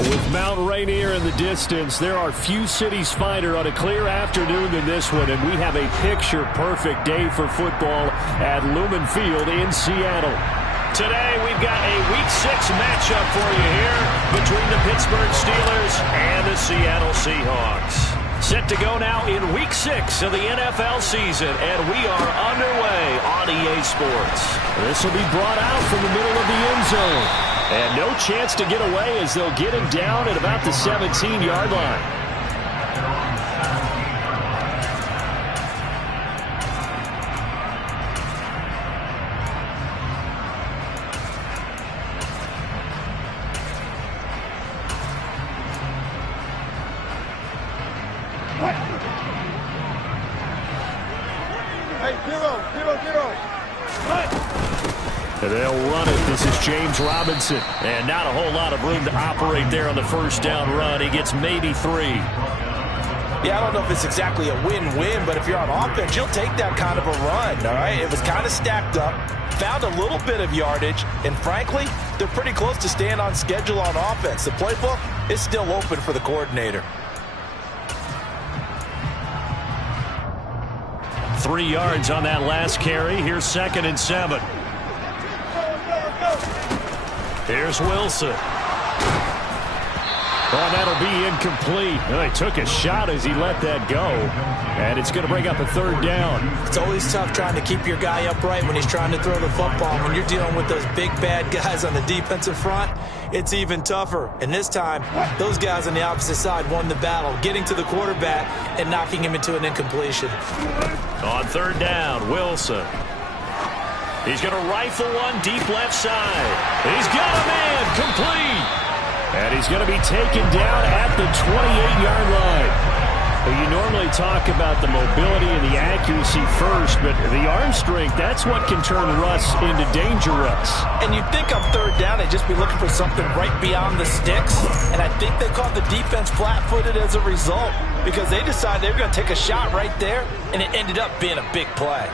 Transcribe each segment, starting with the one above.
With Mount Rainier in the distance, there are few cities finer on a clear afternoon than this one, and we have a picture-perfect day for football at Lumen Field in Seattle. Today, we've got a Week 6 matchup for you here between the Pittsburgh Steelers and the Seattle Seahawks. Set to go now in Week 6 of the NFL season, and we are underway on EA Sports. This will be brought out from the middle of the end zone. And no chance to get away as they'll get him down at about the 17-yard line. They'll run it. This is James Robinson. And not a whole lot of room to operate there on the first down run. He gets maybe 3. Yeah, I don't know if it's exactly a win-win, but if you're on offense, you'll take that kind of a run, all right? It was kind of stacked up, found a little bit of yardage, and frankly, they're pretty close to staying on schedule on offense. The playbook is still open for the coordinator. 3 yards on that last carry. Here's 2nd and 7. Here's Wilson. Oh, that'll be incomplete. Well, he took a shot as he let that go. And it's going to bring up a 3rd down. It's always tough trying to keep your guy upright when he's trying to throw the football. When you're dealing with those big, bad guys on the defensive front, it's even tougher. And this time, those guys on the opposite side won the battle, getting to the quarterback and knocking him into an incompletion. On 3rd down, Wilson. He's going to rifle one deep left side. He's got a man complete. And he's going to be taken down at the 28-yard line. Well, you normally talk about the mobility and the accuracy first, but the arm strength, that's what can turn Russ into danger Russ. And you'd think on 3rd down, they'd just be looking for something right beyond the sticks. And I think they caught the defense flat-footed as a result because they decided they were going to take a shot right there, and it ended up being a big play.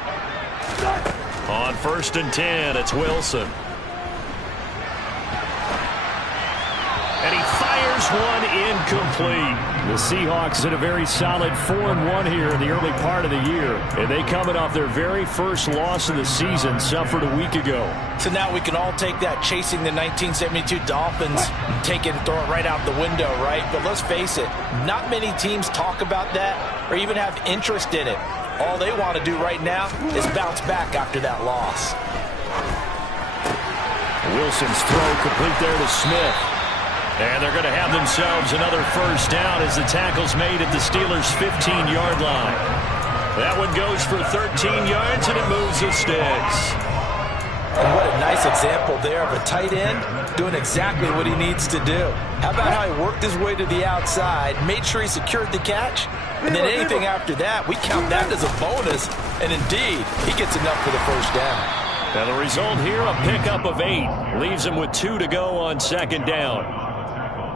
On 1st and 10, it's Wilson. And he fires one incomplete. The Seahawks had a very solid 4-1 here in the early part of the year. And they coming off their very first loss of the season, suffered a week ago. So now we can all take that chasing the 1972 Dolphins, take it and throw it right out the window, right? But let's face it, not many teams talk about that or even have interest in it. All they want to do right now is bounce back after that loss. Wilson's throw complete there to Smith. And they're going to have themselves another 1st down as the tackle's made at the Steelers' 15-yard line. That one goes for 13 yards, and it moves the sticks. And what a nice example there of a tight end doing exactly what he needs to do. How about how he worked his way to the outside, made sure he secured the catch, and then anything after that, we count that as a bonus. And indeed, he gets enough for the 1st down. Now the result here, a pickup of 8. Leaves him with 2 to go on 2nd down.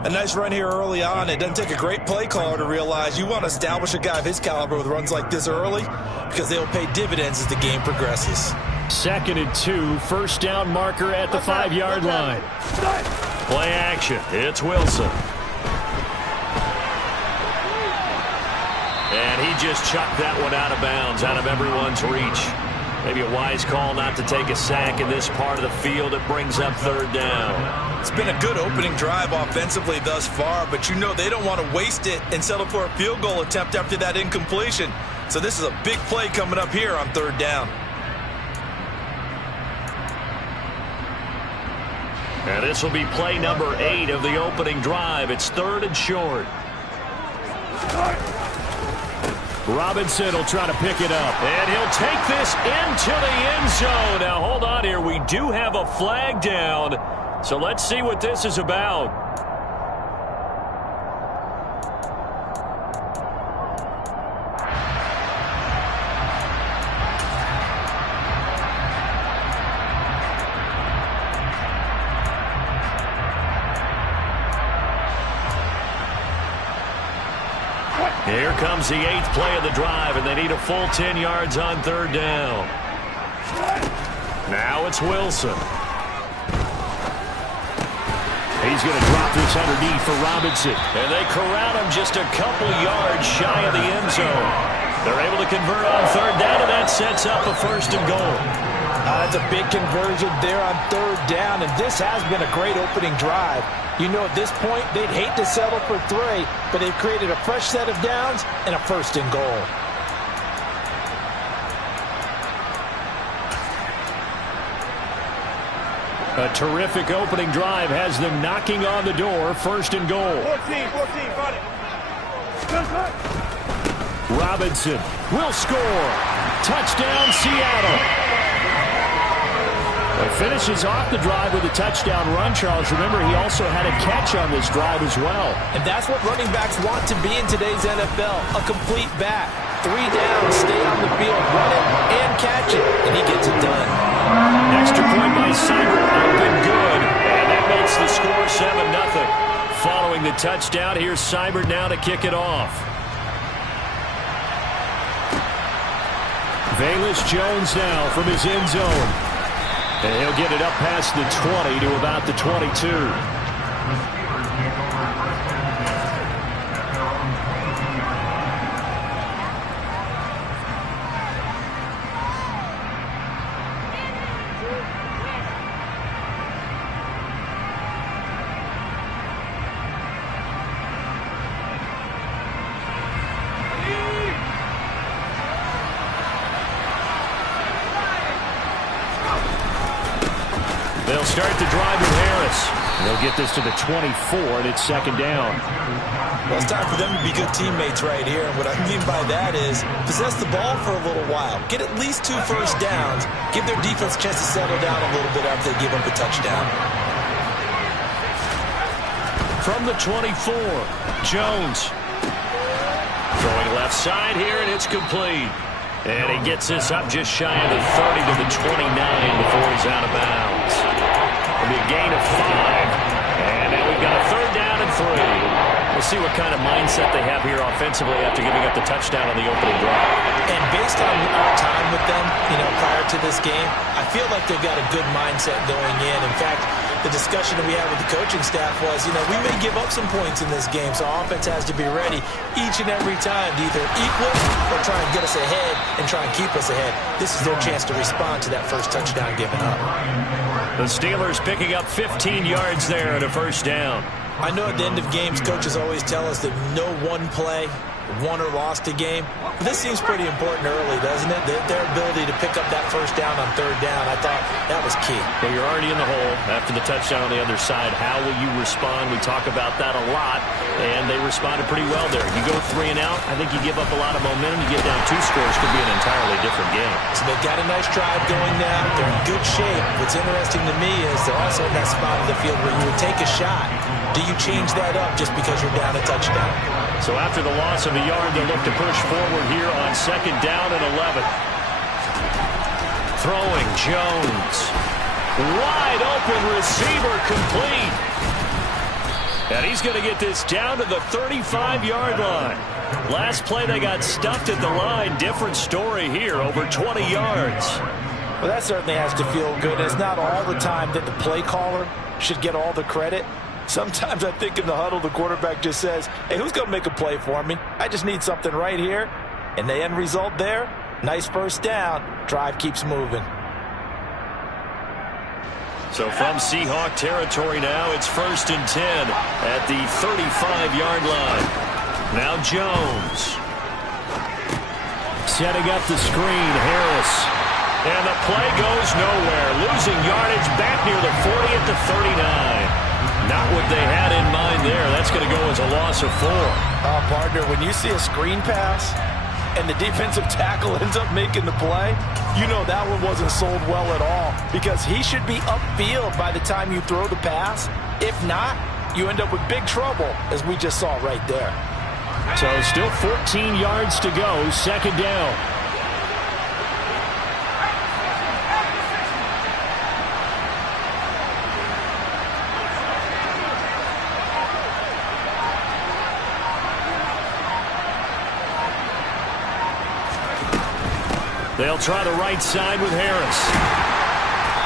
A nice run here early on. It doesn't take a great play caller to realize you want to establish a guy of his caliber with runs like this early because they will pay dividends as the game progresses. 2nd and 2, 1st down marker at the 5-yard line. Play action. It's Wilson. And he just chucked that one out of bounds, out of everyone's reach. Maybe a wise call not to take a sack in this part of the field. It brings up 3rd down. It's been a good opening drive offensively thus far, but you know they don't want to waste it and settle for a field goal attempt after that incompletion. So this is a big play coming up here on 3rd down. And this will be play number 8 of the opening drive. It's 3rd and short. Robinson will try to pick it up. And he'll take this into the end zone. Now, hold on here. We do have a flag down. So let's see what this is about. Here comes the 8th play of the drive, and they need a full 10 yards on 3rd down. Now it's Wilson. He's going to drop this underneath for Robinson. And they corral him just a couple yards shy of the end zone. They're able to convert on third down, and that sets up a first and goal. That's a big conversion there on third down, and this has been a great opening drive. You know, at this point, they'd hate to settle for 3, but they've created a fresh set of downs and a first and goal. A terrific opening drive has them knocking on the door, first and goal. 14, got it. Robinson will score. Touchdown, Seattle. He finishes off the drive with a touchdown run, Charles. Remember, he also had a catch on this drive as well. And that's what running backs want to be in today's NFL, a complete back. 3 down, stay on the field, run it, and catch it, and he gets it done. Extra point by Seibert, open good, and that makes the score 7-0. Following the touchdown, here's Seibert now to kick it off. Velus Jones now from his end zone. And he'll get it up past the 20 to about the 22. They'll start the drive with Harris. They'll get this to the 24, and it's second down. Well, it's time for them to be good teammates right here. And what I mean by that is possess the ball for a little while. Get at least 2 first downs. Give their defense a chance to settle down a little bit after they give up a touchdown. From the 24, Jones. Throwing left side here, and it's complete. And he gets this up just shy of the 30 to the 29 before he's out of bounds. It'll be a gain of 5. And now we've got a third down and 3. We'll see what kind of mindset they have here offensively after giving up the touchdown on the opening drive. And based on our time with them, prior to this game, I feel like they've got a good mindset going in. In fact, the discussion that we had with the coaching staff was, we may give up some points in this game, so our offense has to be ready each and every time to either equal or try and get us ahead and try and keep us ahead. This is their chance to respond to that first touchdown given up. The Steelers picking up 15 yards there at a first down. I know at the end of games, coaches always tell us that no one play won or lost a game. But this seems pretty important early, doesn't it? Their ability to pick up that first down on third down, I thought that was key. Well, you're already in the hole after the touchdown on the other side. How will you respond? We talk about that a lot, and they responded pretty well there. You go 3 and out, I think you give up a lot of momentum. You get down 2 scores, could be an entirely different game. So they've got a nice drive going now. They're in good shape. What's interesting to me is they're also in that spot of the field where you would take a shot. Do you change that up just because you're down a touchdown? So after the loss of a yard, they'll look to push forward here on second down and 11. Throwing Jones. Wide open receiver complete. And he's going to get this down to the 35-yard line. Last play they got stuffed at the line. Different story here, over 20 yards. Well, that certainly has to feel good. It's not all the time that the play caller should get all the credit. Sometimes I think in the huddle, the quarterback just says, hey, who's going to make a play for me? I just need something right here. And the end result there, nice first down. Drive keeps moving. So from Seahawk territory now, it's 1st and 10 at the 35-yard line. Now Jones. Setting up the screen, Harris. And the play goes nowhere. Losing yardage back near the 40 at the 39. Not what they had in mind there. That's going to go as a loss of 4. Partner, when you see a screen pass and the defensive tackle ends up making the play, you know that one wasn't sold well at all because he should be upfield by the time you throw the pass. If not, you end up with big trouble, as we just saw right there. So still 14 yards to go, second down. They'll try the right side with Harris.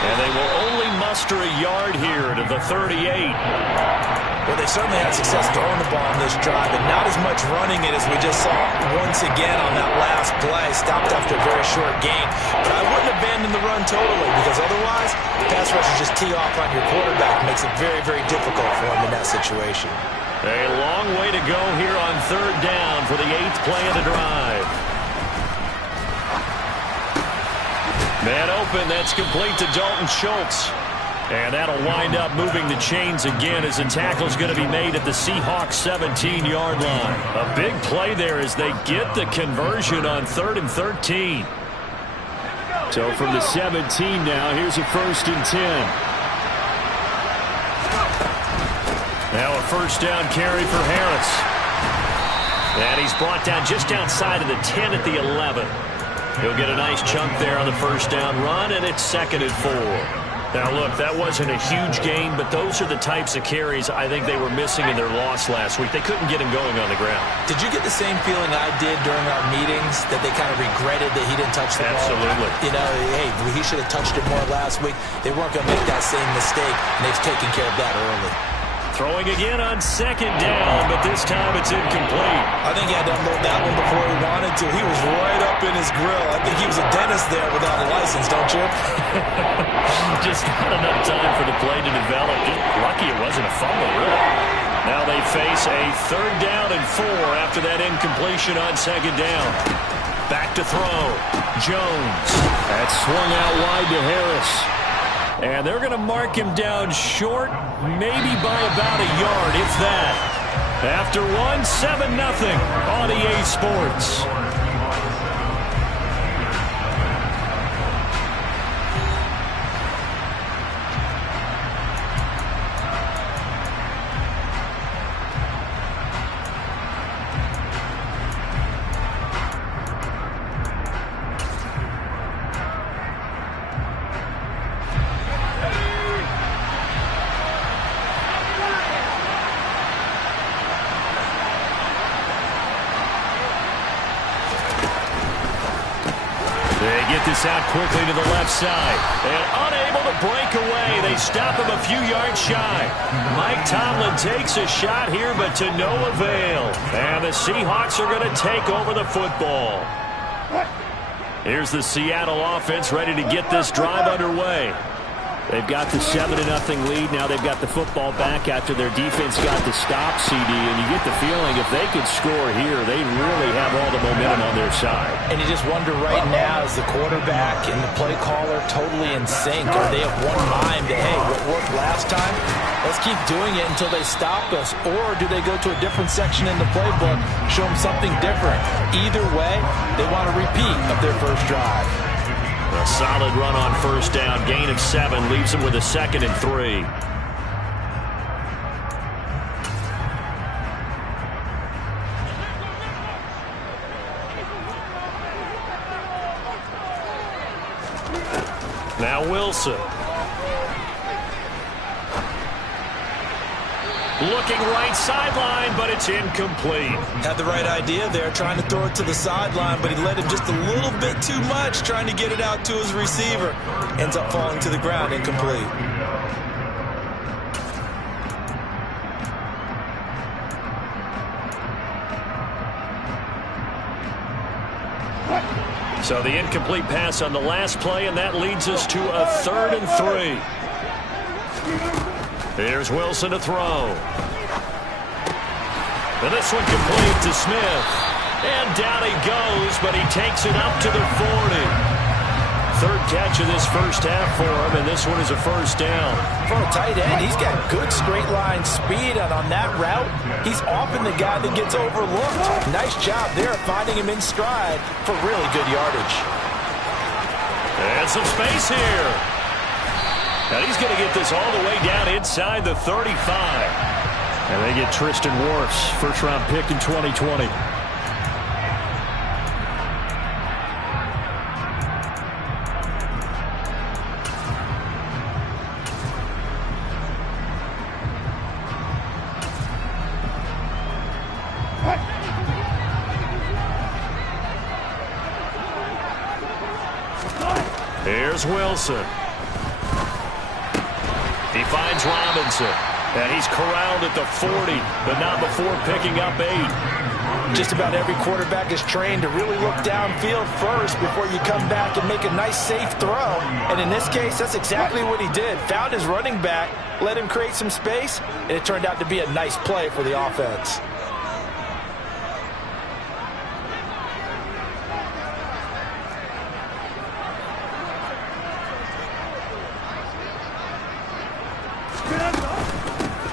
And they will only muster a yard here to the 38. Well, they certainly had success throwing the ball on this drive, and not as much running it as we just saw once again on that last play. Stopped after a very short gain. But I wouldn't abandon the run totally, because otherwise, pass rushers just tee off on your quarterback. Makes it very, very difficult for him in that situation. A long way to go here on third down for the 8th play of the drive. Man open, that's complete to Dalton Schultz. And that'll wind up moving the chains again as the tackle's going to be made at the Seahawks 17-yard line. A big play there as they get the conversion on 3rd and 13. So from the 17 now, here's a 1st and 10. Now a 1st down carry for Harris. And he's brought down just outside of the 10 at the 11. He'll get a nice chunk there on the 1st down run, and it's 2nd and 4. Now, look, that wasn't a huge gain, but those are the types of carries I think they were missing in their loss last week. They couldn't get him going on the ground. Did you get the same feeling I did during our meetings, that they kind of regretted that he didn't touch the ball? Absolutely. You know, hey, he should have touched it more last week. They weren't going to make that same mistake, and they've taken care of that early. Throwing again on 2nd down, but this time it's incomplete. I think he had to unload that one before he wanted to. He was right up in his grill. I think he was a dentist there without a license, don't you? Just not enough time for the play to develop. Just lucky it wasn't a fumble, really. Now they face a 3rd down and 4 after that incompletion on 2nd down. Back to throw. Jones. That's swung out wide to Harris. And they're going to mark him down short, maybe by about a yard, if that. After 7-0 on EA Sports. Out quickly to the left side, and unable to break away. They stop him a few yards shy. Mike Tomlin takes a shot here, but to no avail. And the Seahawks are going to take over the football. Here's the Seattle offense ready to get this drive underway. They've got the 7-0 lead. Now they've got the football back after their defense got the stop, CD. And you get the feeling if they could score here, they really have all the momentum on their side. And you just wonder right now, is the quarterback and the play caller totally in sync? Are they of one mind that, hey, what worked last time, let's keep doing it until they stop us? Or do they go to a different section in the playbook, show them something different? Either way, they want a repeat of their first drive. A solid run on 1st down. Gain of 7 leaves him with a 2nd and 3. Now Wilson. Looking right sideline, but it's incomplete. Had the right idea there, trying to throw it to the sideline, but he led him just a little bit too much, trying to get it out to his receiver. Ends up falling to the ground, incomplete. So the incomplete pass on the last play, and that leads us to a 3rd and 3. Here's Wilson to throw. And this one complete to Smith. And down he goes, but he takes it up to the 40. 3rd catch of this first half for him, and this one is a 1st down. For a tight end, he's got good straight line speed, and on that route, he's often the guy that gets overlooked. Nice job there finding him in stride for really good yardage. And some space here. Now he's going to get this all the way down inside the 35. And they get Tristan Wirfs, first-round pick in 2020. Here's Wilson. finds Robinson. And he's corralled at the 40, but not before picking up 8. Just about every quarterback is trained to really look downfield first before you come back and make a nice, safe throw. And in this case, that's exactly what he did. Found his running back, let him create some space, and it turned out to be a nice play for the offense.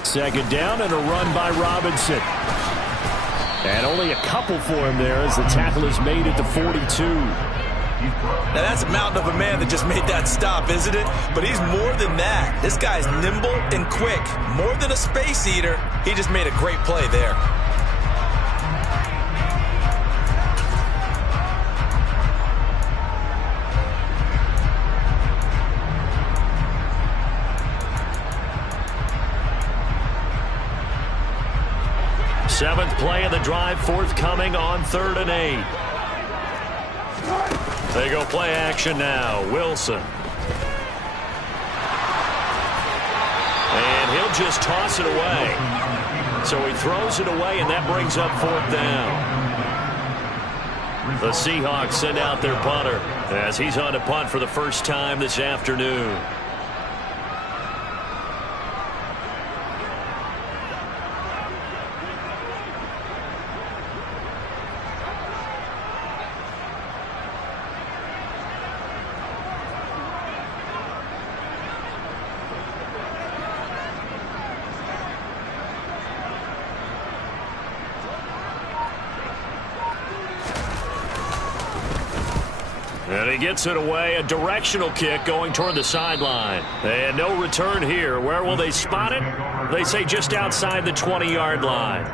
Second down and a run by Robinson. And only a couple for him there as the tackle is made at the 42. Now that's a mountain of a man that just made that stop, isn't it? But he's more than that. This guy's nimble and quick. More than a space eater. He just made a great play there. Seventh play of the drive forthcoming on 3rd and 8. They go play action now. Wilson. And he'll just toss it away. So he throws it away, and that brings up 4th down. The Seahawks send out their punter as he's on to punt for the first time this afternoon. And he gets it away, a directional kick going toward the sideline. And no return here. Where will they spot it? They say just outside the 20-yard line.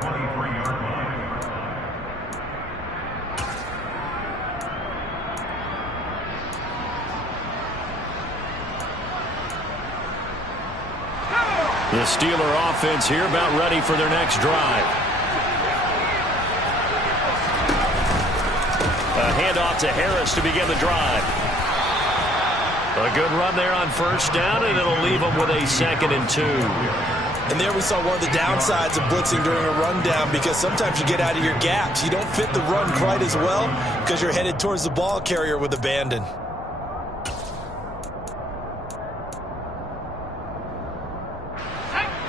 The Steeler offense here about ready for their next drive. A handoff to Harris to begin the drive. A good run there on first down, and it'll leave them with a 2nd and 2. And there we saw one of the downsides of blitzing during a rundown, because sometimes you get out of your gaps. You don't fit the run quite as well because you're headed towards the ball carrier with abandon.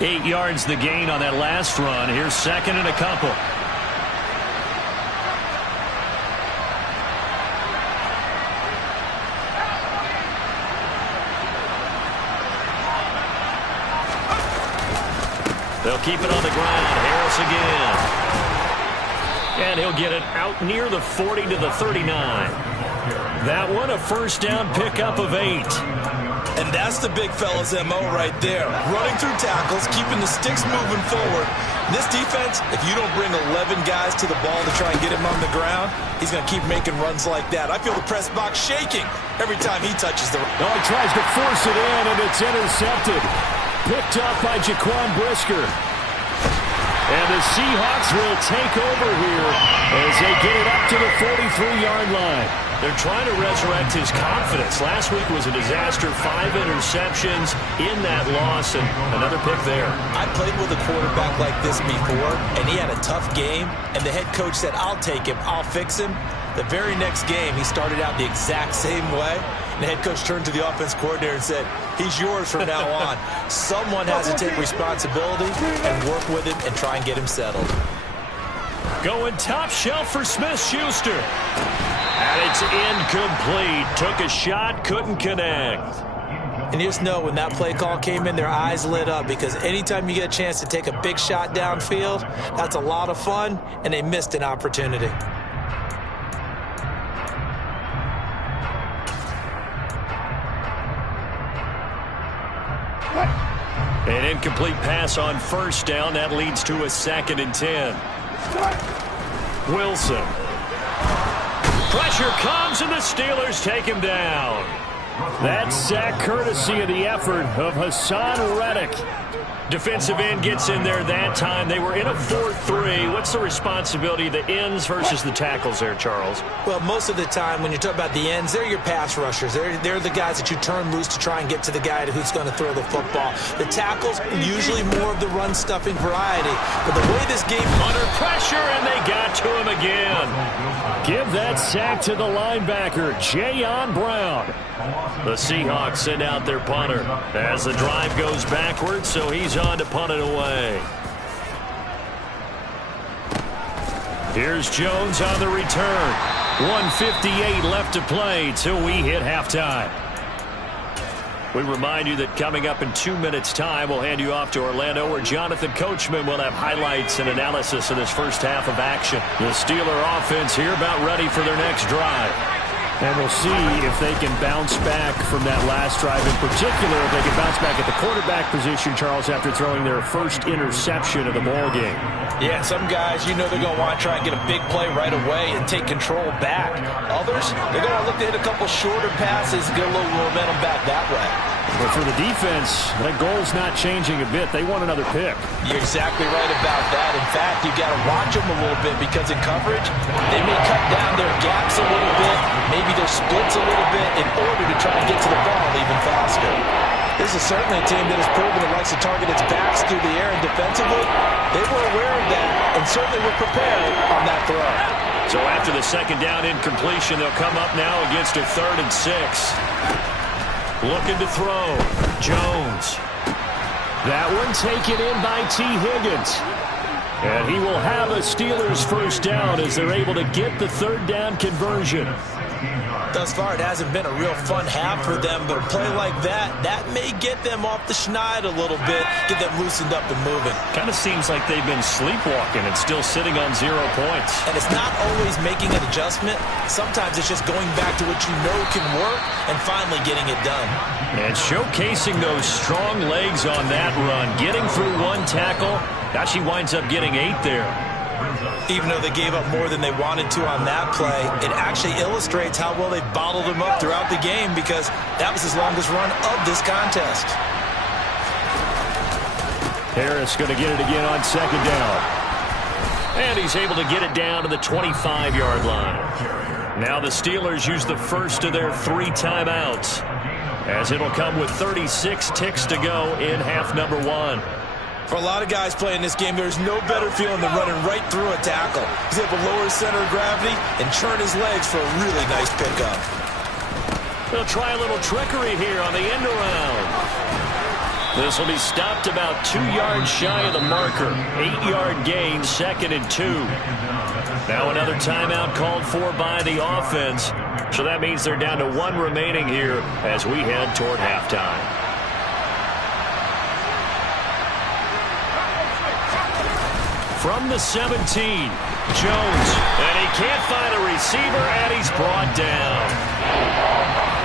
Eight yards the gain on that last run. Here's 2nd and a couple. They'll keep it on the ground. Harris again. And he'll get it out near the 40 to the 39. That one, a first down pickup of 8. And that's the big fella's MO right there. Running through tackles, keeping the sticks moving forward. This defense, if you don't bring 11 guys to the ball to try and get him on the ground, he's going to keep making runs like that. I feel the press box shaking every time he touches the... Oh, he tries to force it in, and it's intercepted. Picked up by Jaquan Brisker. And the Seahawks will take over here as they get it up to the 43-yard line. They're trying to resurrect his confidence. Last week was a disaster. 5 interceptions in that loss, and another pick there. I played with a quarterback like this before, and he had a tough game, and the head coach said, I'll take him, I'll fix him. The very next game, he started out the exact same way. And the head coach turned to the offense coordinator and said, he's yours from now on. Someone has to take responsibility and work with him and try and get him settled. Going top shelf for Smith-Schuster. And it's incomplete. Took a shot, couldn't connect. And you just know when that play call came in, their eyes lit up, because anytime you get a chance to take a big shot downfield, that's a lot of fun, and they missed an opportunity. An incomplete pass on first down. That leads to a 2nd and 10. Wilson. Pressure comes, and the Steelers take him down. That sack courtesy of the effort of Hassan Reddick. Defensive end gets in there that time. They were in a 4-3. What's the responsibility of the ends versus the tackles there, Charles? Well, most of the time when you talk about the ends, they're your pass rushers. They're the guys that you turn loose to try and get to the guy who's going to throw the football. The tackles, usually more of the run-stuffing variety. But the way this game... Under pressure, and they got to him again. Give that sack to the linebacker, Jayon Brown. The Seahawks send out their punter as the drive goes backwards, so he's on to punt it away. Here's Jones on the return. 1:58 left to play till we hit halftime. We remind you that coming up in 2 minutes' time, we'll hand you off to Orlando, where Jonathan Coachman will have highlights and analysis of this first half of action. The Steeler offense here about ready for their next drive. And we'll see if they can bounce back from that last drive. In particular, if they can bounce back at the quarterback position, Charles, after throwing their first interception of the ball game. Yeah, some guys, you know they're going to want to try and get a big play right away and take control back. Others, they're going to look to hit a couple shorter passes and get a little momentum back that way. But for the defense, that goal's not changing a bit. They want another pick. You're exactly right about that. In fact, you've got to watch them a little bit because in coverage, they may cut down their gaps a little bit, maybe their splits a little bit in order to try and get to the ball even faster. This is certainly a team that has proven it likes to target its backs through the air, and defensively, they were aware of that and certainly were prepared on that throw. So after the second down incompletion, they'll come up now against a 3rd and 6. Looking to throw. Jones. That one taken in by T. Higgins. And he will have a Steelers first down as they're able to get the 3rd down conversion. Thus far, it hasn't been a real fun half for them, but a play like that may get them off the schneid a little bit, get them loosened up and moving. Kind of seems like they've been sleepwalking and still sitting on 0 points. And it's not always making an adjustment. Sometimes it's just going back to what you know can work and finally getting it done. And showcasing those strong legs on that run, getting through 1 tackle. Actually winds up getting 8 there. Even though they gave up more than they wanted to on that play, it actually illustrates how well they bottled them up throughout the game, because that was his longest run of this contest. Harris going to get it again on 2nd down. And he's able to get it down to the 25-yard line. Now the Steelers use the first of their 3 timeouts, as it'll come with 36 ticks to go in half number 1. For a lot of guys playing this game, there's no better feeling than running right through a tackle. He's able to lower his center of gravity and churn his legs for a really nice pickup. They'll try a little trickery here on the end around. This will be stopped about 2 yards shy of the marker. 8-yard gain, 2nd and 2. Now another timeout called for by the offense. So that means they're down to 1 remaining here as we head toward halftime. From the 17, Jones, and he can't find a receiver, and he's brought down.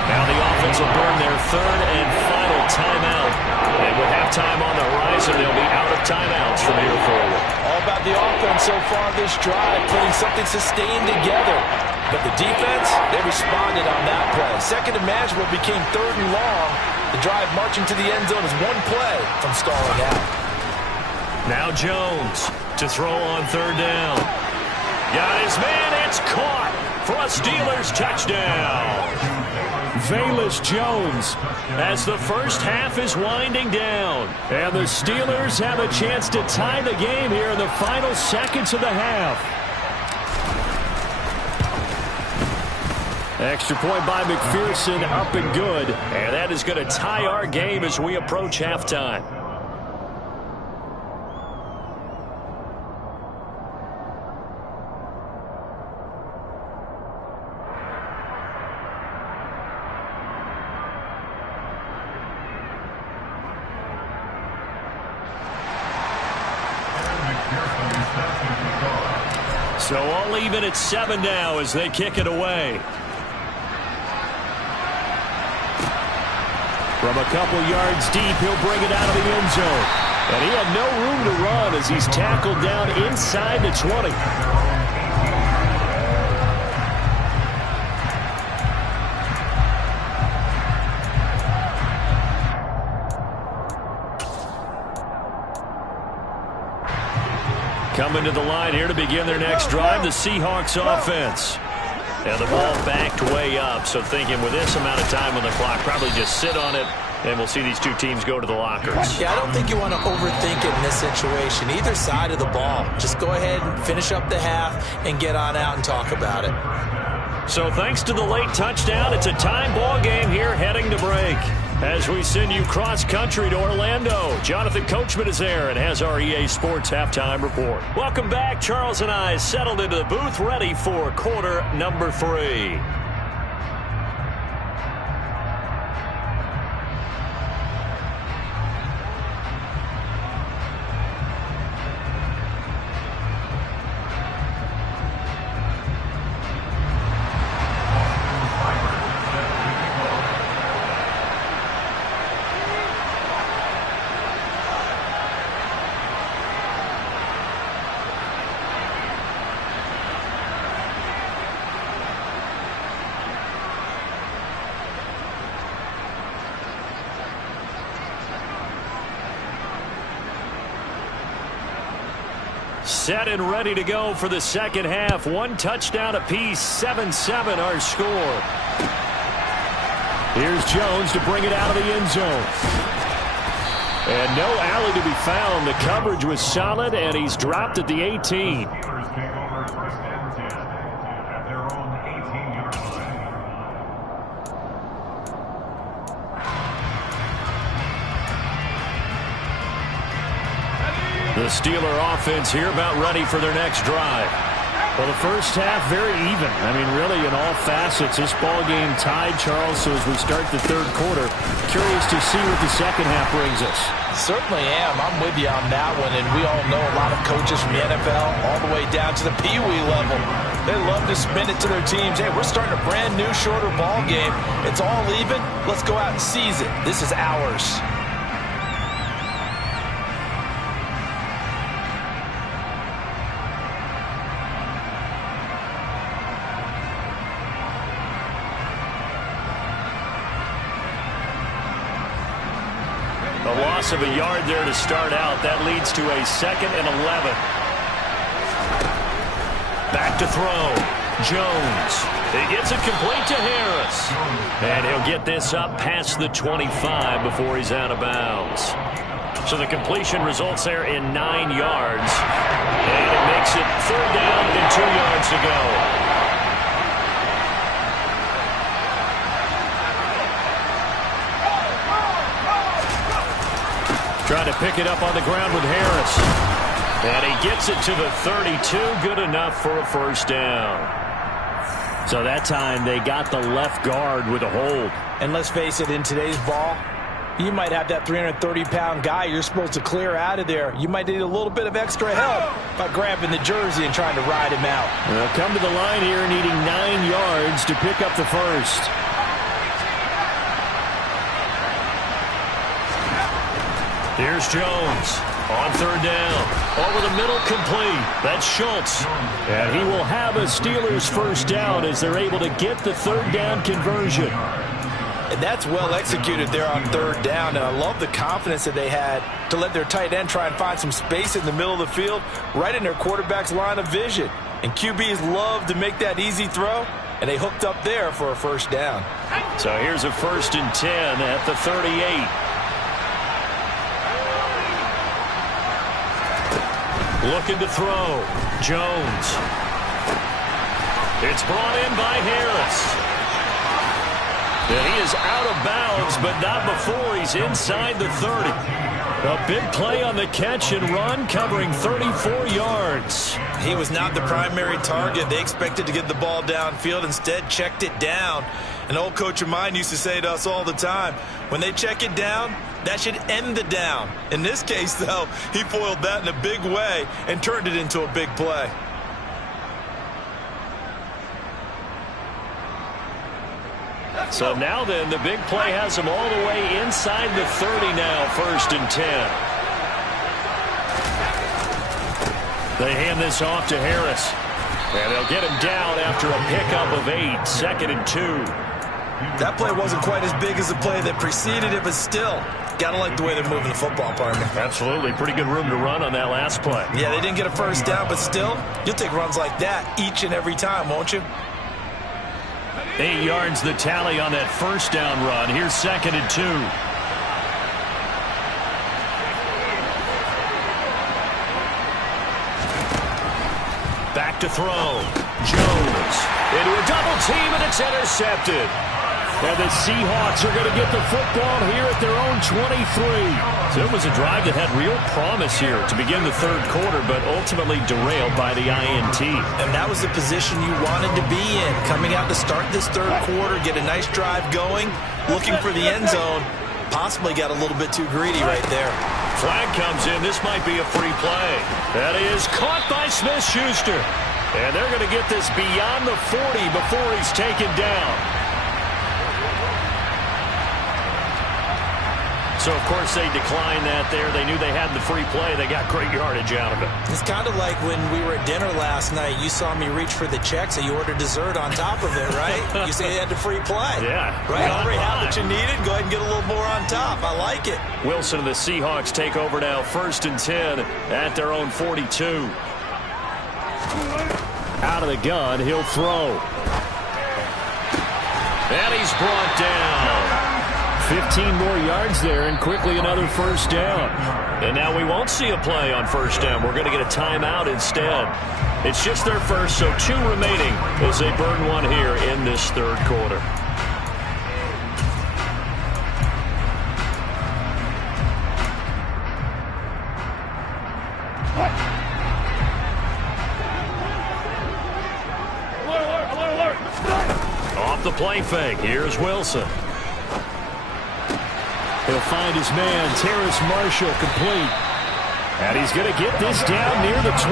Now the offense will burn their 3rd and final timeout. And with halftime on the horizon, they'll be out of timeouts from here forward. All about the offense so far this drive, putting something sustained together. But the defense, they responded on that play. 2nd and manageable became 3rd and long. The drive marching to the end zone is 1 play from stalling out. Now Jones to throw on 3rd down. Got his man. It's caught for a Steelers touchdown. Velus Jones as the first half is winding down. And the Steelers have a chance to tie the game here in the final seconds of the half. Extra point by McPherson, up and good. And that is going to tie our game as we approach halftime. So all even at 7 now as they kick it away. From a couple yards deep, he'll bring it out of the end zone. And he had no room to run as he's tackled down inside the 20. Coming to the line here to begin their next drive, the Seahawks offense. And the ball backed way up, so thinking with this amount of time on the clock, probably just sit on it, and we'll see these two teams go to the lockers. Yeah, I don't think you want to overthink it in this situation. Either side of the ball. Just go ahead and finish up the half and get on out and talk about it. So thanks to the late touchdown, it's a time ball game here heading to break. As we send you cross-country to Orlando, Jonathan Coachman is there and has our EA Sports Halftime Report. Welcome back. Charles and I settled into the booth, ready for quarter number 3. Set and ready to go for the second half. One touchdown apiece, 7-7 our score. Here's Jones to bring it out of the end zone. And no alley to be found. The coverage was solid, and he's dropped at the 18. The Steeler offense here about ready for their next drive. Well, the first half very even. I mean, really in all facets, this ball game tied, Charles. So as we start the third quarter, curious to see what the second half brings us. Certainly am. I'm with you on that one. And we all know a lot of coaches from the NFL all the way down to the Pee Wee level. They love to spin it to their teams. Hey, we're starting a brand new, shorter ball game. It's all even. Let's go out and seize it. This is ours. A loss of a yard there to start out. That leads to a 2nd and 11. Back to throw. Jones. He gets it complete to Harris. And he'll get this up past the 25 before he's out of bounds. So the completion results there in 9 yards. And it makes it 3rd down and 2 yards to go. Trying to pick it up on the ground with Harris. And he gets it to the 32. Good enough for a first down. So that time they got the left guard with a hold. And let's face it, in today's ball, you might have that 330-pound guy you're supposed to clear out of there. You might need a little bit of extra help by grabbing the jersey and trying to ride him out. They'll come to the line here needing 9 yards to pick up the first. Here's Jones on 3rd down. Over the middle, complete. That's Schultz. And he will have a Steelers first down as they're able to get the 3rd down conversion. And that's well executed there on 3rd down. And I love the confidence that they had to let their tight end try and find some space in the middle of the field, right in their quarterback's line of vision. And QBs love to make that easy throw, and they hooked up there for a first down. So here's a 1st and 10 at the 38. Looking to throw. Jones. It's brought in by Harris. And he is out of bounds, but not before he's inside the 30. A big play on the catch and run, covering 34 yards. He was not the primary target. They expected to get the ball downfield. Instead, checked it down. An old coach of mine used to say to us all the time, when they check it down, that should end the down. In this case, though, he foiled that in a big way and turned it into a big play. So now then, the big play has them all the way inside the 30 now, 1st and 10. They hand this off to Harris. And they'll get him down after a pickup of 8, 2nd and 2. That play wasn't quite as big as the play that preceded it, but still, Gotta like the way they're moving the football, partner. Absolutely. Pretty good room to run on that last play. Yeah, they didn't get a first down, but still, you'll take runs like that each and every time, won't you? 8 yards the tally on that first down run. Here's 2nd and 2. Back to throw. Jones into a double team, and it's intercepted. And the Seahawks are going to get the football here at their own 23. So it was a drive that had real promise here to begin the third quarter, but ultimately derailed by the INT. And that was the position you wanted to be in. Coming out to start this third quarter, get a nice drive going, looking for the end zone. Possibly got a little bit too greedy right there. Flag comes in. This might be a free play. That is caught by Smith-Schuster. And they're going to get this beyond the 40 before he's taken down. So, of course, they declined that there. They knew they had the free play. They got great yardage out of it. It's kind of like when we were at dinner last night. You saw me reach for the check, so you ordered dessert on top of it, right? You say you had the free play. Yeah. Right? Already have what you needed. Go ahead and get a little more on top. I like it. Wilson and the Seahawks take over now, 1st and 10 at their own 42. Out of the gun, he'll throw. And he's brought down. 15 more yards there, and quickly another first down. And now we won't see a play on first down. We're going to get a timeout instead. It's just their first, so 2 remaining as they burn one here in this third quarter. Off the play fake, here's Wilson. He'll find his man, Terrace Marshall, complete. And he's going to get this down near the 25.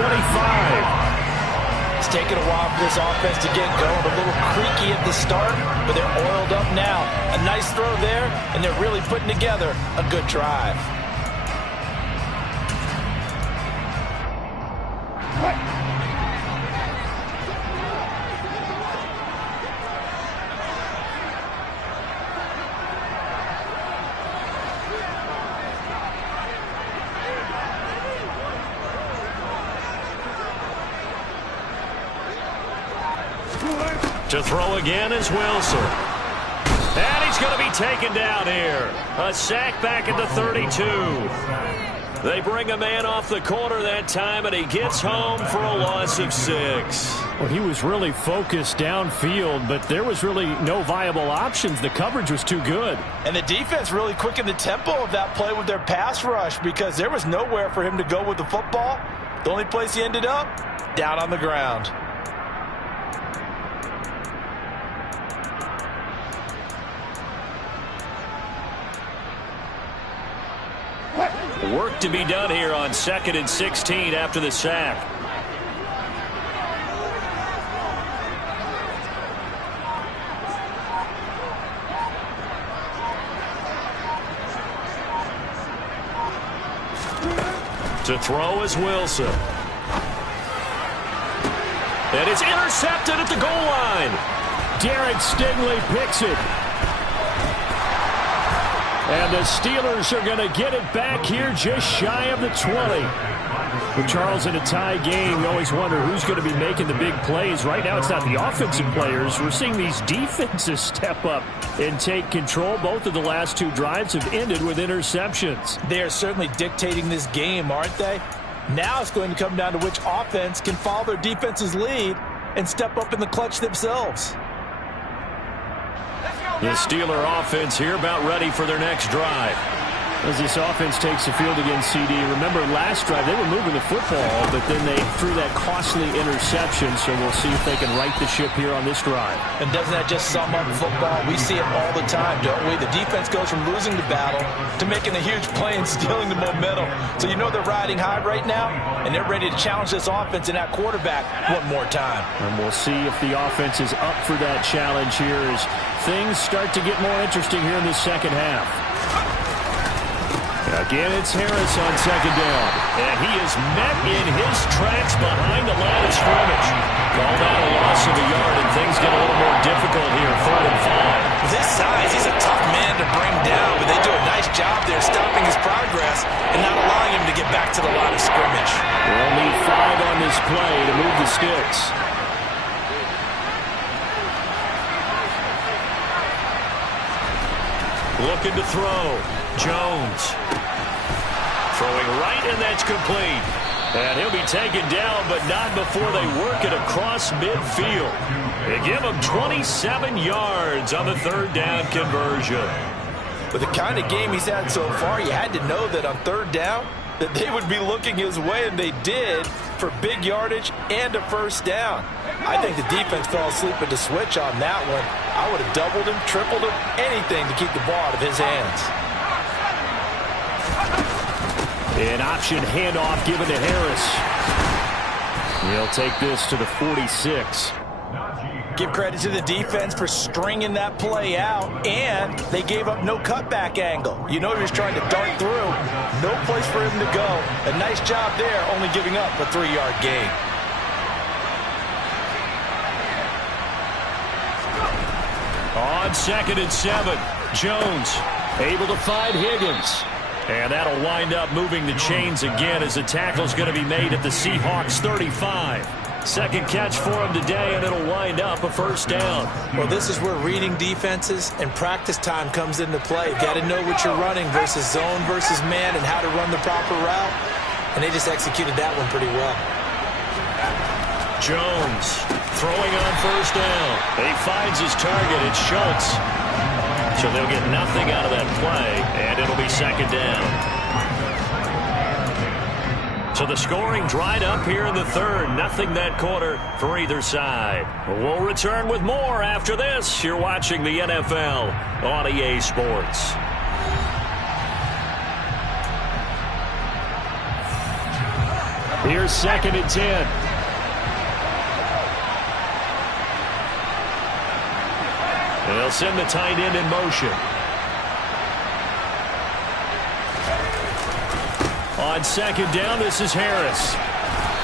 It's taken a while for this offense to get going. A little creaky at the start, but they're oiled up now. A nice throw there, and they're really putting together a good drive. To throw again is Wilson. And he's going to be taken down here. A sack back at the 32. They bring a man off the corner that time, and he gets home for a loss of 6. Well, he was really focused downfield, but there was really no viable options. The coverage was too good. And the defense really quickened the tempo of that play with their pass rush because there was nowhere for him to go with the football. The only place he ended up, down on the ground. Work to be done here on 2nd and 16 after the sack. To throw is Wilson. And it's intercepted at the goal line. Derek Stingley picks it. And the Steelers are going to get it back here just shy of the 20. With Charles in a tie game, you always wonder who's going to be making the big plays. Right now it's not the offensive players. We're seeing these defenses step up and take control. Both of the last 2 drives have ended with interceptions. They are certainly dictating this game, aren't they? Now it's going to come down to which offense can follow their defense's lead and step up in the clutch themselves. The Steeler offense here about ready for their next drive. As this offense takes the field against CD, remember last drive they were moving the football, but then they threw that costly interception, so we'll see if they can right the ship here on this drive. And doesn't that just sum up football? We see it all the time, don't we? The defense goes from losing the battle to making a huge play and stealing the momentum. So you know they're riding high right now, and they're ready to challenge this offense and that quarterback one more time. And we'll see if the offense is up for that challenge here as things start to get more interesting here in the second half. Again, it's Harris on 2nd down. And he is met in his tracks behind the line of scrimmage. Called out a loss of a yard, and things get a little more difficult here, 3rd and 5. With his size, he's a tough man to bring down, but they do a nice job there stopping his progress and not allowing him to get back to the line of scrimmage. We'll need 5 on this play to move the sticks. Looking to throw. Jones. Throwing right, and that's complete. And he'll be taken down, but not before they work it across midfield. They give him 27 yards on the third down conversion. With the kind of game he's had so far, you had to know that on third down that they would be looking his way, and they did, for big yardage and a first down. I think the defense fell asleep at the switch on that one. I would have doubled him, tripled him, anything to keep the ball out of his hands. An option handoff given to Harris. He'll take this to the 46. Give credit to the defense for stringing that play out, and they gave up no cutback angle. You know he was trying to dart through. No place for him to go. A nice job there, only giving up a 3-yard gain. On 2nd and 7, Jones able to find Higgins. And that'll wind up moving the chains again as the tackle's going to be made at the Seahawks 35. Second catch for him today, and it'll wind up a first down. Well, this is where reading defenses and practice time comes into play. Got to know what you're running versus zone versus man and how to run the proper route. And they just executed that one pretty well. Jones throwing on first down. He finds his target. It's Schultz. So they'll get nothing out of that play, and it'll be second down. So the scoring dried up here in the third. Nothing that quarter for either side. We'll return with more after this. You're watching the NFL on EA Sports. Here's 2nd and 10. They'll send the tight end in motion. On 2nd down, this is Harris.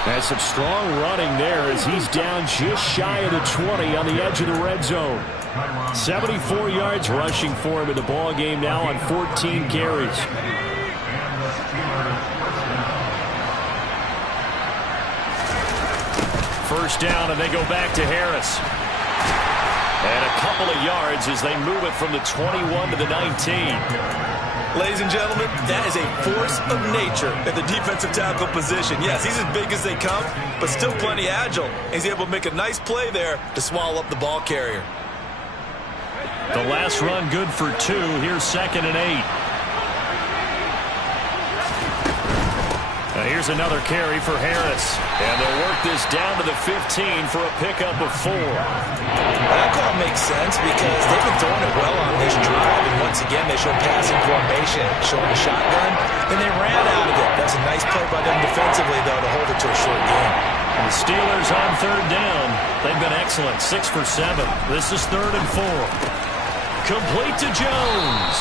Has some strong running there as he's down just shy of the 20 on the edge of the red zone. 74 yards rushing for him in the ball game now on 14 carries. First down, and they go back to Harris. And a couple of yards as they move it from the 21 to the 19. Ladies and gentlemen, that is a force of nature at the defensive tackle position. Yes, he's as big as they come, but still plenty agile. He's able to make a nice play there to swallow up the ball carrier. The last run good for 2. Here's 2nd and 8. Now here's another carry for Harris. And they'll work this down to the 15 for a pickup of 4. That call makes sense because they've been throwing it well on this drive. And once again, they show passing formation, showing a shotgun, and they ran out of it. That's a nice play by them defensively, though, to hold it to a short game. And the Steelers on third down. They've been excellent, 6 for 7. This is 3rd and 4. Complete to Jones.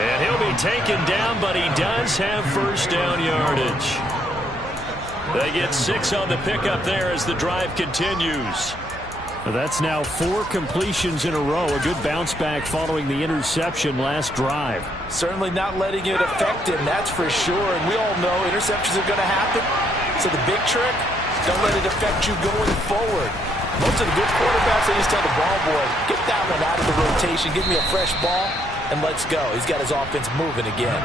And he'll be taken down, but he does have first down yardage. They get 6 on the pickup there as the drive continues. That's now 4 completions in a row. A good bounce back following the interception last drive. Certainly not letting it affect him, that's for sure. And we all know interceptions are going to happen. So the big trick, don't let it affect you going forward. Most of the good quarterbacks, they just tell the ball boy, get that one out of the rotation, give me a fresh ball, and let's go. He's got his offense moving again.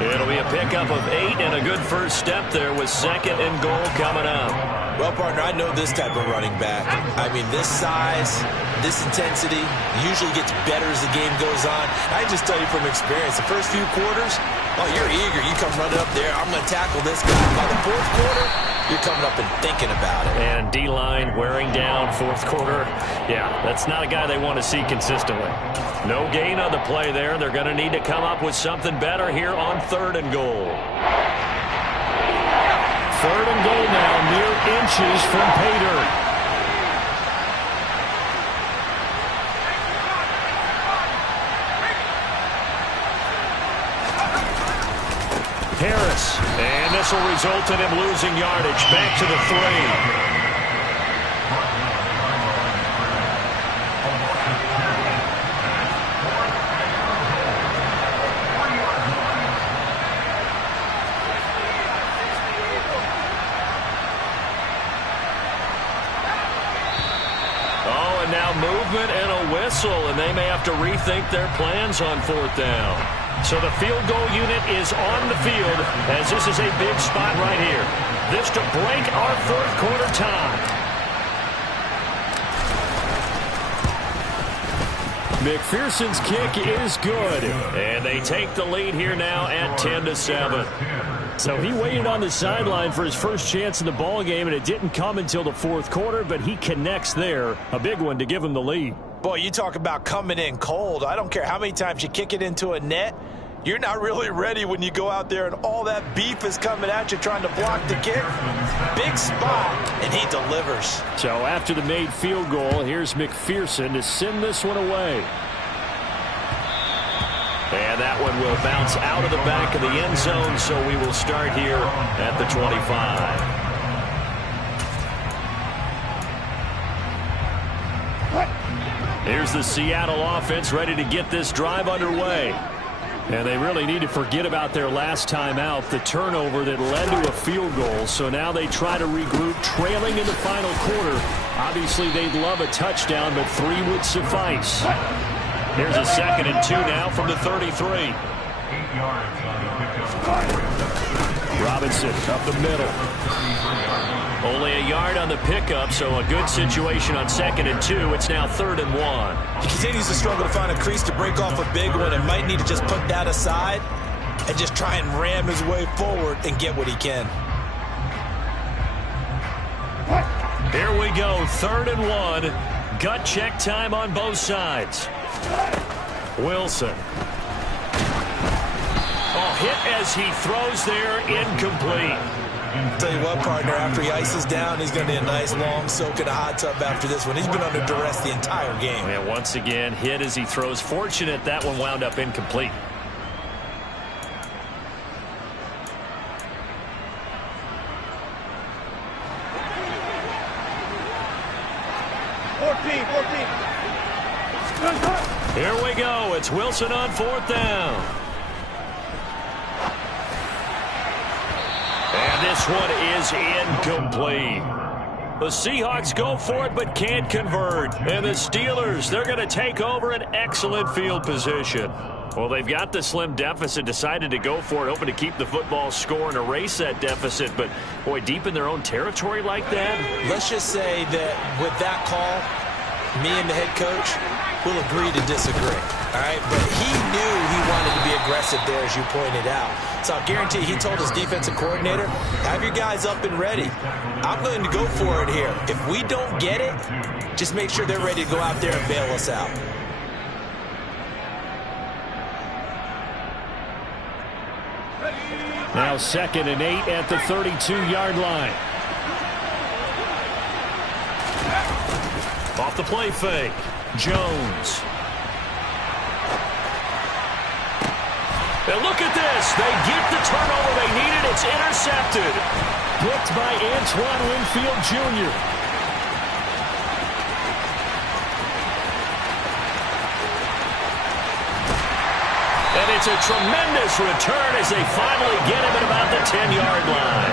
It'll be a pickup of 8 and a good first step there with 2nd and goal coming up. Well, partner, I know this type of running back. I mean, this size, this intensity usually gets better as the game goes on. I just tell you from experience, the first few quarters, oh, you're eager. You come running up there, I'm going to tackle this guy. By the 4th quarter, you're coming up and thinking about it. And D-line wearing down 4th quarter. Yeah, that's not a guy they want to see consistently. No gain on the play there. They're going to need to come up with something better here on 3rd and goal. 3rd and goal now, mere inches from Pater. Harris, and this will result in him losing yardage back to the 3. Now movement and a whistle, and they may have to rethink their plans on 4th down. So the field goal unit is on the field as this is a big spot right here. This to break our 4th quarter tie. McPherson's kick is good. And they take the lead here now at 10-7. So he waited on the sideline for his first chance in the ball game, and it didn't come until the 4th quarter, but he connects there. A big one to give him the lead. Boy, you talk about coming in cold. I don't care how many times you kick it into a net. You're not really ready when you go out there and all that beef is coming at you trying to block the kick. Big spot, and he delivers. So after the made field goal, here's McPherson to send this one away. And that one will bounce out of the back of the end zone, so we will start here at the 25. Here's the Seattle offense ready to get this drive underway. And they really need to forget about their last time out, the turnover that led to a field goal. So now they try to regroup, trailing in the final quarter. Obviously, they'd love a touchdown, but 3 would suffice. Here's a 2nd and 2 now from the 33. Robinson up the middle. Only a yard on the pickup, so a good situation on 2nd and 2. It's now 3rd and 1. He continues to struggle to find a crease to break off a big one and might need to just put that aside and just try and ram his way forward and get what he can. Here we go, 3rd and 1. Gut check time on both sides. Wilson. Oh, hit as he throws there, incomplete. Tell you what, partner, after he ices down, he's going to need a nice long soak in a hot tub after this one. He's been under duress the entire game. And once again, hit as he throws. Fortunate that one wound up incomplete. Here we go. It's Wilson on 4th down. And this one is incomplete. The Seahawks go for it but can't convert. And the Steelers, they're going to take over an excellent field position. Well, they've got the slim deficit, decided to go for it, hoping to keep the football score and erase that deficit. But, boy, deep in their own territory like that? Let's just say that with that call, me and the head coach will agree to disagree. All right, but he knew he wanted to be aggressive there, as you pointed out. So I guarantee he told his defensive coordinator, have your guys up and ready. I'm going to go for it here. If we don't get it, just make sure they're ready to go out there and bail us out. Now 2nd and 8 at the 32-yard line. Off the play fake. Jones. And look at this. They get the turnover they needed. It's intercepted. Picked by Antoine Winfield Jr. And it's a tremendous return as they finally get him at about the 10-yard line.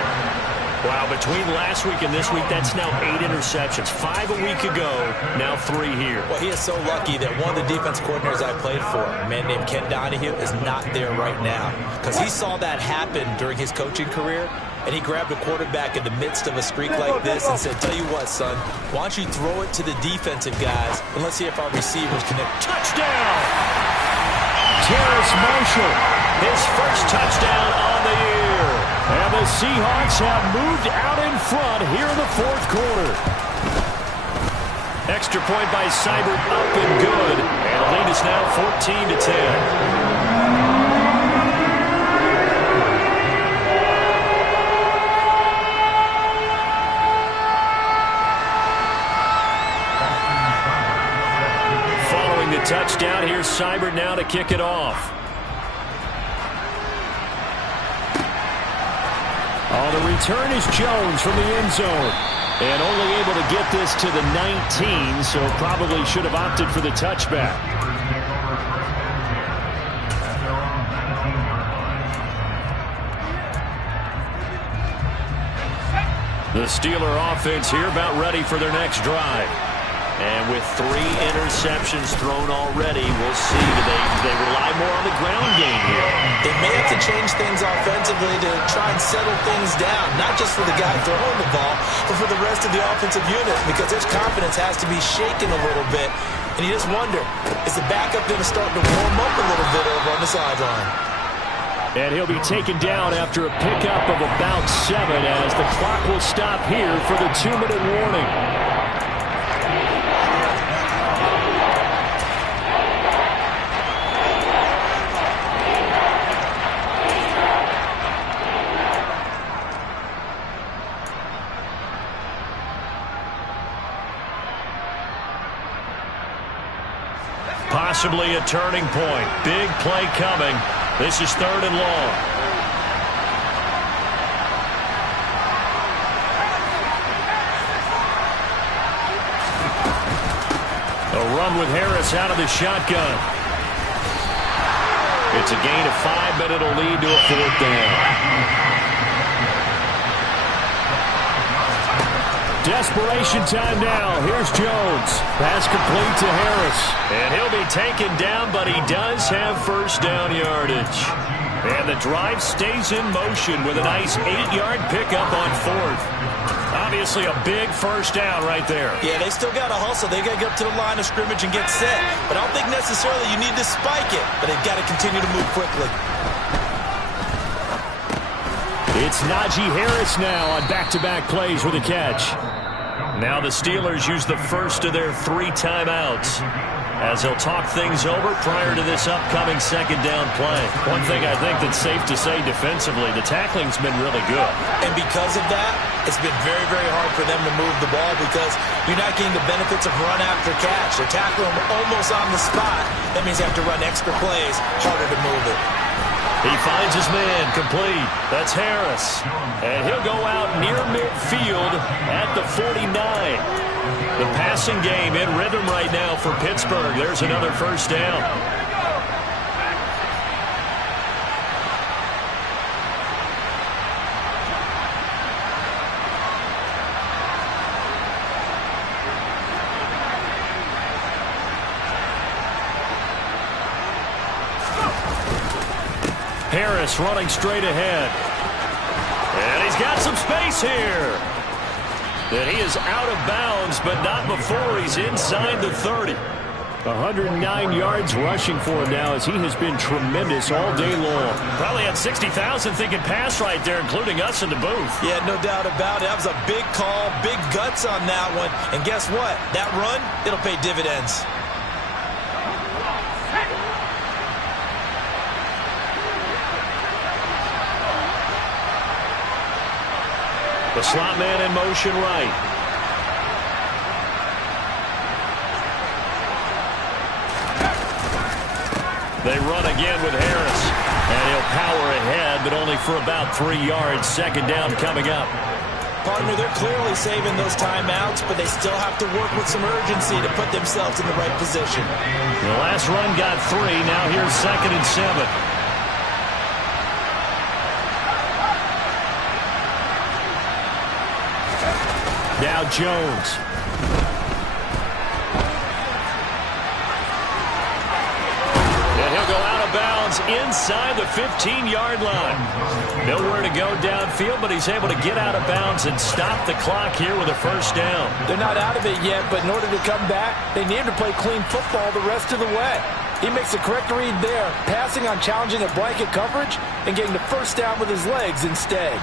Wow, between last week and this week, that's now 8 interceptions. 5 a week ago, now 3 here. Well, he is so lucky that one of the defense coordinators I played for, a man named Ken Donahue, is not there right now. Because he saw that happen during his coaching career, and he grabbed a quarterback in the midst of a streak like this and said, tell you what, son, why don't you throw it to the defensive guys, and let's see if our receivers can hit. Touchdown! Terrace Marshall, his first touchdown on the year. And the Seahawks have moved out in front here in the 4th quarter. Extra point by Seibert up and good. And the lead is now 14-10. Touchdown. Here's Seibert now to kick it off. Oh, the return is Jones from the end zone. And only able to get this to the 19, so probably should have opted for the touchback. The Steeler offense here about ready for their next drive. And with 3 interceptions thrown already, we'll see. Do they rely more on the ground game here? They may have to change things offensively to try and settle things down, not just for the guy throwing the ball, but for the rest of the offensive unit, because his confidence has to be shaken a little bit. And you just wonder, is the backup going to start to warm up a little bit over on the sideline? And he'll be taken down after a pickup of about 7 as the clock will stop here for the 2-minute warning. Possibly a turning point. Big play coming. This is 3rd and long. A run with Harris out of the shotgun. It's a gain of 5, but it'll lead to a 4th down. Desperation time now. Here's Jones. Pass complete to Harris. And he'll be taken down, but he does have 1st down yardage. And the drive stays in motion with a nice 8-yard pickup on 4th. Obviously a big 1st down right there. Yeah, they still got to hustle. They got to get up to the line of scrimmage and get set. But I don't think necessarily you need to spike it, but they've got to continue to move quickly. It's Najee Harris now on back-to-back plays with a catch. Now the Steelers use the first of their 3 timeouts as they'll talk things over prior to this upcoming 2nd down play. One thing I think that's safe to say defensively, the tackling's been really good. And because of that, it's been very, very hard for them to move the ball because you're not getting the benefits of run after catch. They're tackling them almost on the spot. That means they have to run extra plays, harder to move it. He finds his man complete. That's Harris. And he'll go out near midfield at the 49. The passing game in rhythm right now for Pittsburgh. There's another 1st down. Harris running straight ahead. And he's got some space here. And he is out of bounds, but not before he's inside the 30. 109 yards rushing for him now as he has been tremendous all day long. Probably had 60,000 thinking pass right there, including us in the booth. Yeah, no doubt about it. That was a big call, big guts on that one. And guess what? That run, it'll pay dividends. The slot man in motion right. They run again with Harris. And he'll power ahead, but only for about 3 yards. 2nd down coming up. Partner, they're clearly saving those timeouts, but they still have to work with some urgency to put themselves in the right position. The last run got 3. Now here's 2nd and 7. Now Jones. And he'll go out of bounds inside the 15-yard line. Nowhere to go downfield, but he's able to get out of bounds and stop the clock here with a 1st down. They're not out of it yet, but in order to come back, they need to play clean football the rest of the way. He makes the correct read there, passing on challenging a blanket coverage and getting the 1st down with his legs instead.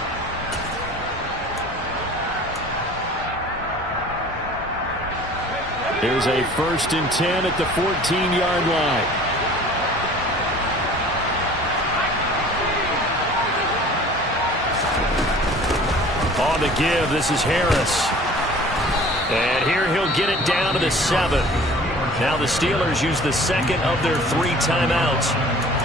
Here's a 1st and 10 at the 14-yard line. On the give, this is Harris. And here he'll get it down to the 7. Now the Steelers use the 2nd of their 3 timeouts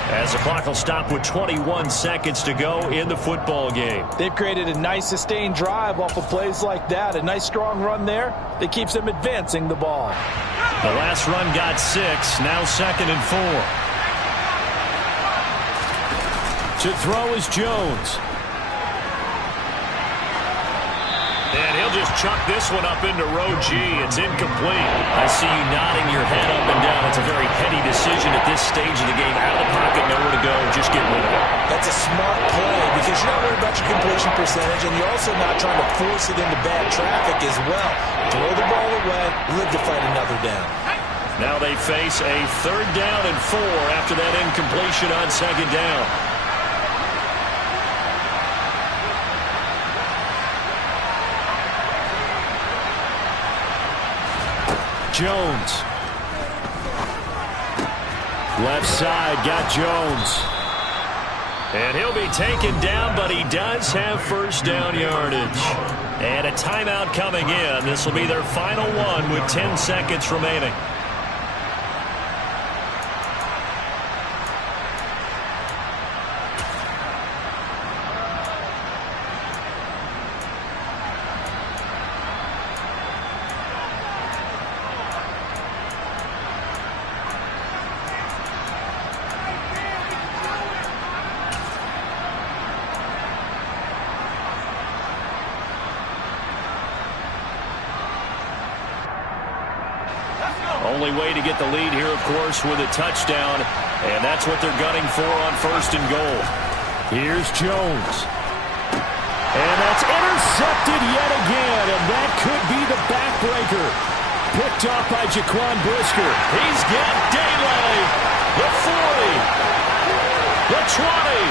as the clock will stop with 21 seconds to go in the football game. They've created a nice sustained drive off of plays like that. A nice strong run there that keeps them advancing the ball. The last run got 6. Now 2nd and 4. To throw is Jones. And he'll just chuck this one up into row G. It's incomplete. I see you nodding your head up and down. It's a very heady decision at this stage of the game. Out of the pocket, nowhere to go. Just get rid of it. That's a smart play because you're not worried about your completion percentage, and you're also not trying to force it into bad traffic as well. Throw the ball away, live to fight another down. Now they face a 3rd down and 4 after that incompletion on 2nd down. Jones. Left side, got Jones. And he'll be taken down, but he does have 1st down yardage. And a timeout coming in. This will be their final one with 10 seconds remaining. Only way to get the lead here, of course, with a touchdown. And that's what they're gunning for on 1st and goal. Here's Jones. And that's intercepted yet again. And that could be the backbreaker. Picked off by Jaquan Brisker. He's got daylight. The 40. The 20.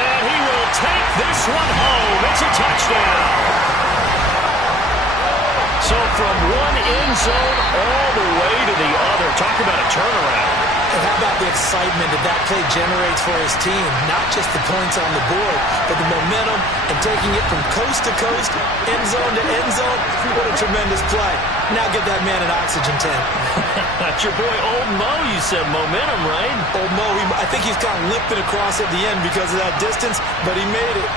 And he will take this one home. It's a touchdown. So from one end zone all the way to the other. Talk about a turnaround. And how about the excitement that play generates for his team? Not just the points on the board, but the momentum and taking it from coast to coast, end zone to end zone. What a tremendous play. Now get that man an oxygen tank. That's your boy Old Mo. You said momentum, right? Old Mo, I think he's kind of limping across at the end because of that distance, but he made it.